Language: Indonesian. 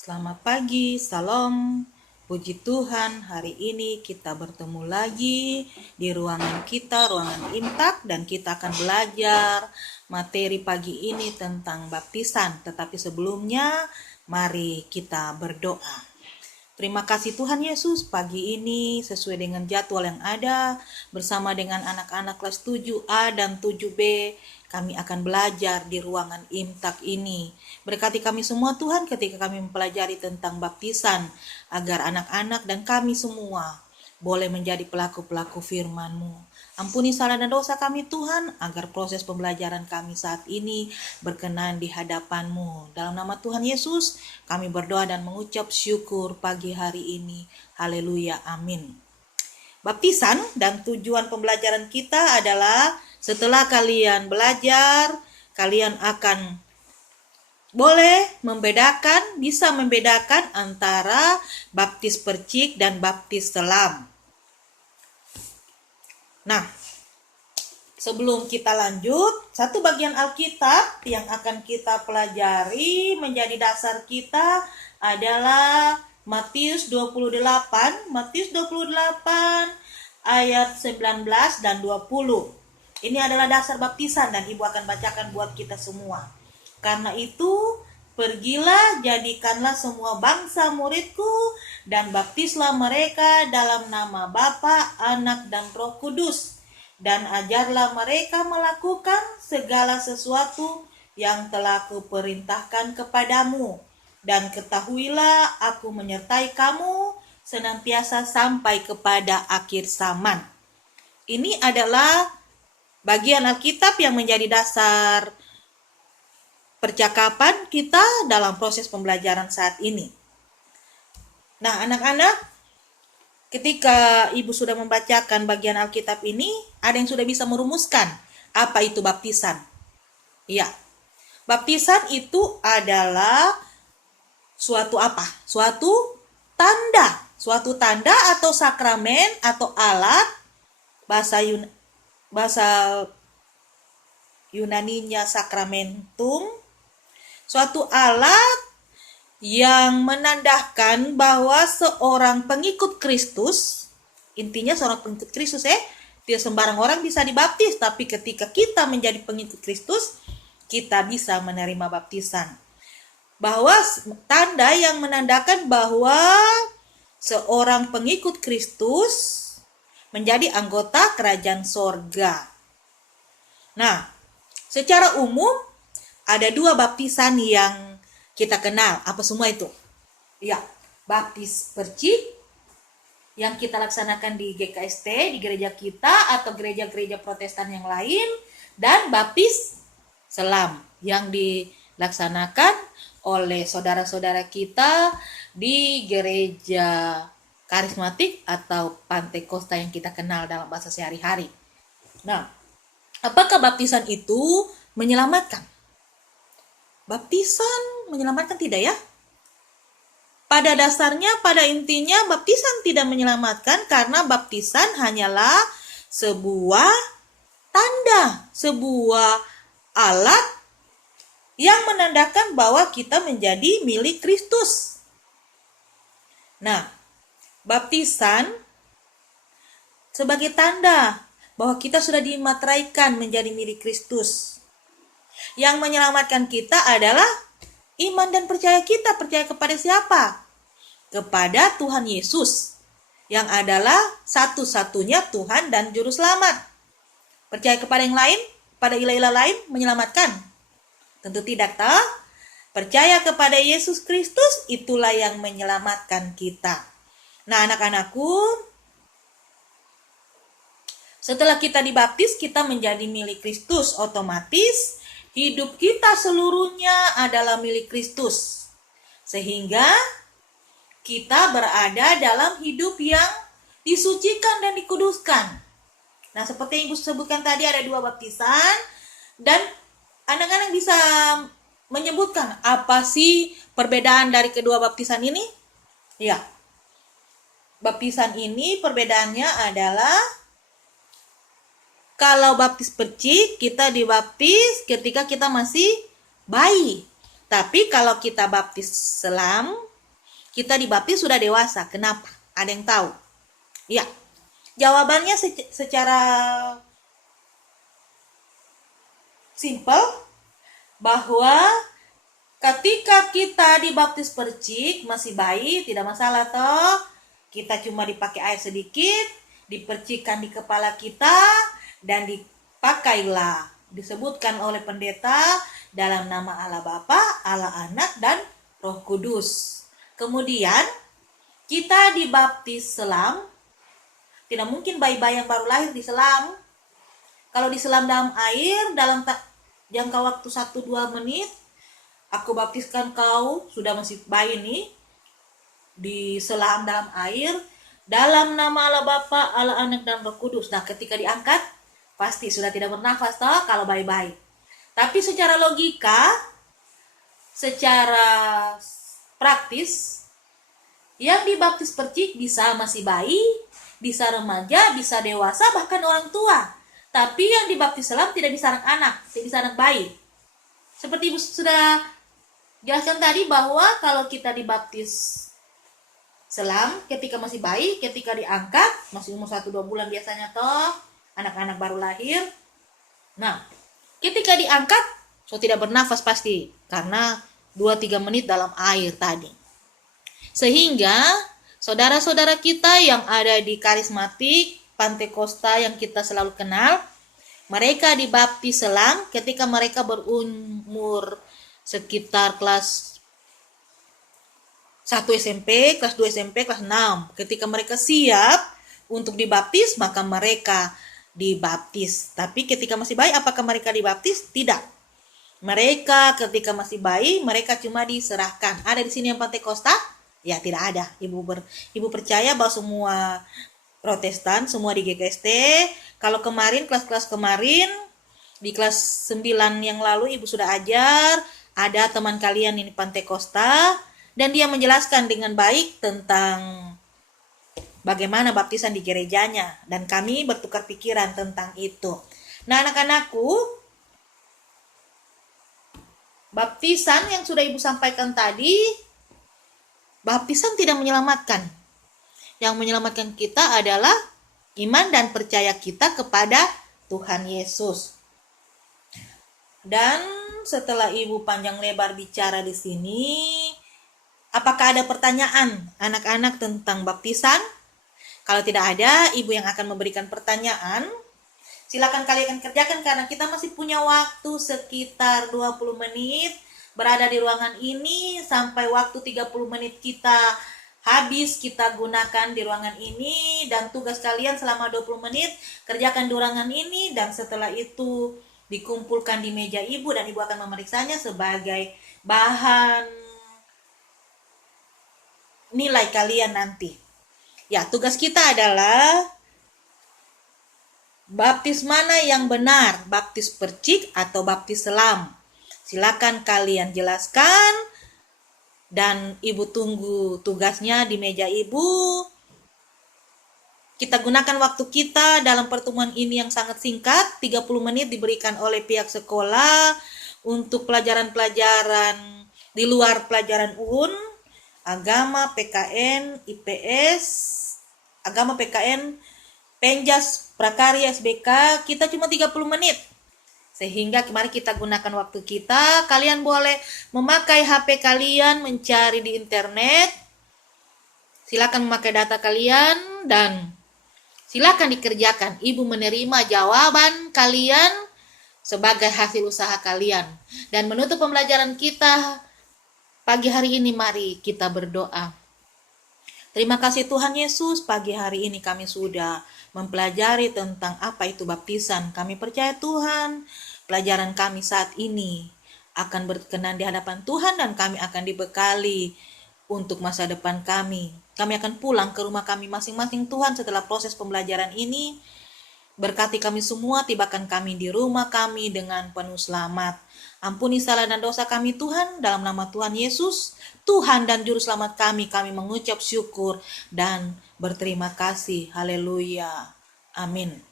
Selamat pagi, salam. Puji Tuhan, hari ini kita bertemu lagi di ruangan kita, ruangan Imtak, dan kita akan belajar materi pagi ini tentang baptisan. Tetapi sebelumnya, mari kita berdoa. Terima kasih Tuhan Yesus, pagi ini sesuai dengan jadwal yang ada, bersama dengan anak-anak kelas 7A dan 7B, kami akan belajar di ruangan Imtak ini. Berkati kami semua Tuhan ketika kami mempelajari tentang baptisan, agar anak-anak dan kami semua boleh menjadi pelaku-pelaku firman-Mu. Ampuni salah dan dosa kami Tuhan, agar proses pembelajaran kami saat ini berkenan di hadapan-Mu. Dalam nama Tuhan Yesus, kami berdoa dan mengucap syukur pagi hari ini. Haleluya, amin. Baptisan dan tujuan pembelajaran kita adalah setelah kalian belajar, kalian akan bisa membedakan antara baptis percik dan baptis selam. Nah, sebelum kita lanjut, satu bagian Alkitab yang akan kita pelajari menjadi dasar kita adalah Matius 28 ayat 19 dan 20. Ini adalah dasar baptisan dan Ibu akan bacakan buat kita semua. Karena itu, pergilah, jadikanlah semua bangsa muridku, dan baptislah mereka dalam nama Bapa, Anak, dan Roh Kudus. Dan ajarlah mereka melakukan segala sesuatu yang telah kuperintahkan kepadamu. Dan ketahuilah, aku menyertai kamu senantiasa sampai kepada akhir zaman. Ini adalah bagian Alkitab yang menjadi dasar percakapan kita dalam proses pembelajaran saat ini. Nah, anak-anak, ketika Ibu sudah membacakan bagian Alkitab ini, ada yang sudah bisa merumuskan apa itu baptisan? Iya, baptisan itu adalah suatu apa? Suatu tanda atau sakramen atau alat, bahasa Yunaninya sakramentum, suatu alat yang menandakan bahwa seorang pengikut Kristus, intinya seorang pengikut Kristus tidak sembarang orang bisa dibaptis, tapi ketika kita menjadi pengikut Kristus, kita bisa menerima baptisan. Bahwa tanda yang menandakan bahwa seorang pengikut Kristus menjadi anggota kerajaan sorga. Nah, secara umum ada dua baptisan yang kita kenal. Apa semua itu? Ya, baptis percik yang kita laksanakan di GKST, di gereja kita atau gereja-gereja Protestan yang lain, dan baptis selam yang dilaksanakan oleh saudara-saudara kita di gereja karismatik atau Pantekosta yang kita kenal dalam bahasa sehari-hari. Nah, apakah baptisan itu menyelamatkan? Baptisan menyelamatkan tidak ya? Pada dasarnya, pada intinya baptisan tidak menyelamatkan karena baptisan hanyalah sebuah tanda, sebuah alat yang menandakan bahwa kita menjadi milik Kristus. Nah, baptisan sebagai tanda bahwa kita sudah dimateraikan menjadi milik Kristus. Yang menyelamatkan kita adalah iman dan percaya kita. Percaya kepada siapa? Kepada Tuhan Yesus, yang adalah satu-satunya Tuhan dan Juru Selamat. Percaya kepada yang lain, pada ilah-ilah lain menyelamatkan? Tentu tidak, toh? Percaya kepada Yesus Kristus, itulah yang menyelamatkan kita. Nah, anak-anakku, setelah kita dibaptis, kita menjadi milik Kristus. Otomatis, hidup kita seluruhnya adalah milik Kristus. Sehingga, kita berada dalam hidup yang disucikan dan dikuduskan. Nah, seperti yang Ibu sebutkan tadi, ada dua baptisan. Dan anak-anak bisa menyebutkan apa sih perbedaan dari kedua baptisan ini? Ya, baptisan ini perbedaannya adalah kalau baptis percik kita dibaptis ketika kita masih bayi. Tapi kalau kita baptis selam, Kita dibaptis sudah dewasa. Kenapa? Ada yang tahu? Ya, jawabannya secara simpel bahwa ketika kita dibaptis percik masih bayi, tidak masalah toh. Kita cuma dipakai air sedikit, dipercikkan di kepala kita, dan dipakailah, disebutkan oleh pendeta dalam nama Allah Bapa, Allah Anak, dan Roh Kudus. Kemudian kita dibaptis selam. Tidak mungkin bayi-bayi yang baru lahir diselam. Kalau diselam dalam air dalam jangka waktu 1-2 menit, aku baptiskan kau, sudah masih bayi nih, diselam dalam air dalam nama Allah Bapa, Allah Anak, dan Roh Kudus. Nah, ketika diangkat pasti sudah tidak bernafas toh kalau bayi-bayi. Tapi secara logika, secara praktis, yang dibaptis percik bisa masih bayi, bisa remaja, bisa dewasa, bahkan orang tua. Tapi yang dibaptis selam tidak bisa anak-anak, tidak bisa anak bayi. Seperti Ibu sudah jelaskan tadi bahwa kalau kita dibaptis selam ketika masih bayi, ketika diangkat, masih umur 1-2 bulan biasanya toh, anak-anak baru lahir. Nah, ketika diangkat, so tidak bernafas pasti, karena 2-3 menit dalam air tadi. Sehingga saudara-saudara kita yang ada di karismatik, Pantekosta yang kita selalu kenal, mereka dibaptis selam ketika mereka berumur sekitar kelas 1 SMP, kelas 2 SMP, kelas 6. Ketika mereka siap untuk dibaptis, maka mereka dibaptis. Tapi ketika masih bayi, apakah mereka dibaptis? Tidak. Mereka ketika masih bayi, mereka cuma diserahkan. Ada di sini yang Pantekosta? Ya, tidak ada. Ibu percaya bahwa semua Protestan, semua di GKST, kalau kemarin, kelas-kelas kemarin, di kelas 9 yang lalu Ibu sudah ajar, ada teman kalian ini Pantekosta, dan dia menjelaskan dengan baik tentang bagaimana baptisan di gerejanya, dan kami bertukar pikiran tentang itu. Nah, anak-anakku, baptisan yang sudah Ibu sampaikan tadi, baptisan tidak menyelamatkan. Yang menyelamatkan kita adalah iman dan percaya kita kepada Tuhan Yesus. Dan setelah Ibu panjang lebar bicara di sini, apakah ada pertanyaan anak-anak tentang baptisan? Kalau tidak ada, Ibu yang akan memberikan pertanyaan. Silakan kalian kerjakan karena kita masih punya waktu sekitar 20 menit berada di ruangan ini sampai waktu 30 menit kita habis kita gunakan di ruangan ini, dan tugas kalian selama 20 menit kerjakan di ruangan ini, dan setelah itu dikumpulkan di meja Ibu dan Ibu akan memeriksanya sebagai bahan nilai kalian nanti. Ya, tugas kita adalah baptis mana yang benar, baptis percik atau baptis selam? Silakan kalian jelaskan dan Ibu tunggu tugasnya di meja Ibu. Kita gunakan waktu kita dalam pertemuan ini yang sangat singkat, 30 menit diberikan oleh pihak sekolah untuk pelajaran-pelajaran di luar pelajaran UN, agama, PKN, IPS, agama, PKN, Penjas, Prakarya, SBK, kita cuma 30 menit. Sehingga mari kita gunakan waktu kita. Kalian boleh memakai HP kalian, mencari di internet. Silakan memakai data kalian dan silakan dikerjakan. Ibu menerima jawaban kalian sebagai hasil usaha kalian. Dan menutup pembelajaran kita pagi hari ini, mari kita berdoa. Terima kasih Tuhan Yesus, pagi hari ini kami sudah mempelajari tentang apa itu baptisan. Kami percaya Tuhan, pelajaran kami saat ini akan berkenan di hadapan Tuhan dan kami akan dibekali untuk masa depan kami. Kami akan pulang ke rumah kami masing-masing Tuhan setelah proses pembelajaran ini. Berkati kami semua, tibakan kami di rumah kami dengan penuh selamat. Ampuni salah dan dosa kami Tuhan, dalam nama Tuhan Yesus, Tuhan dan Juru Selamat kami mengucap syukur dan berterima kasih. Haleluya. Amin.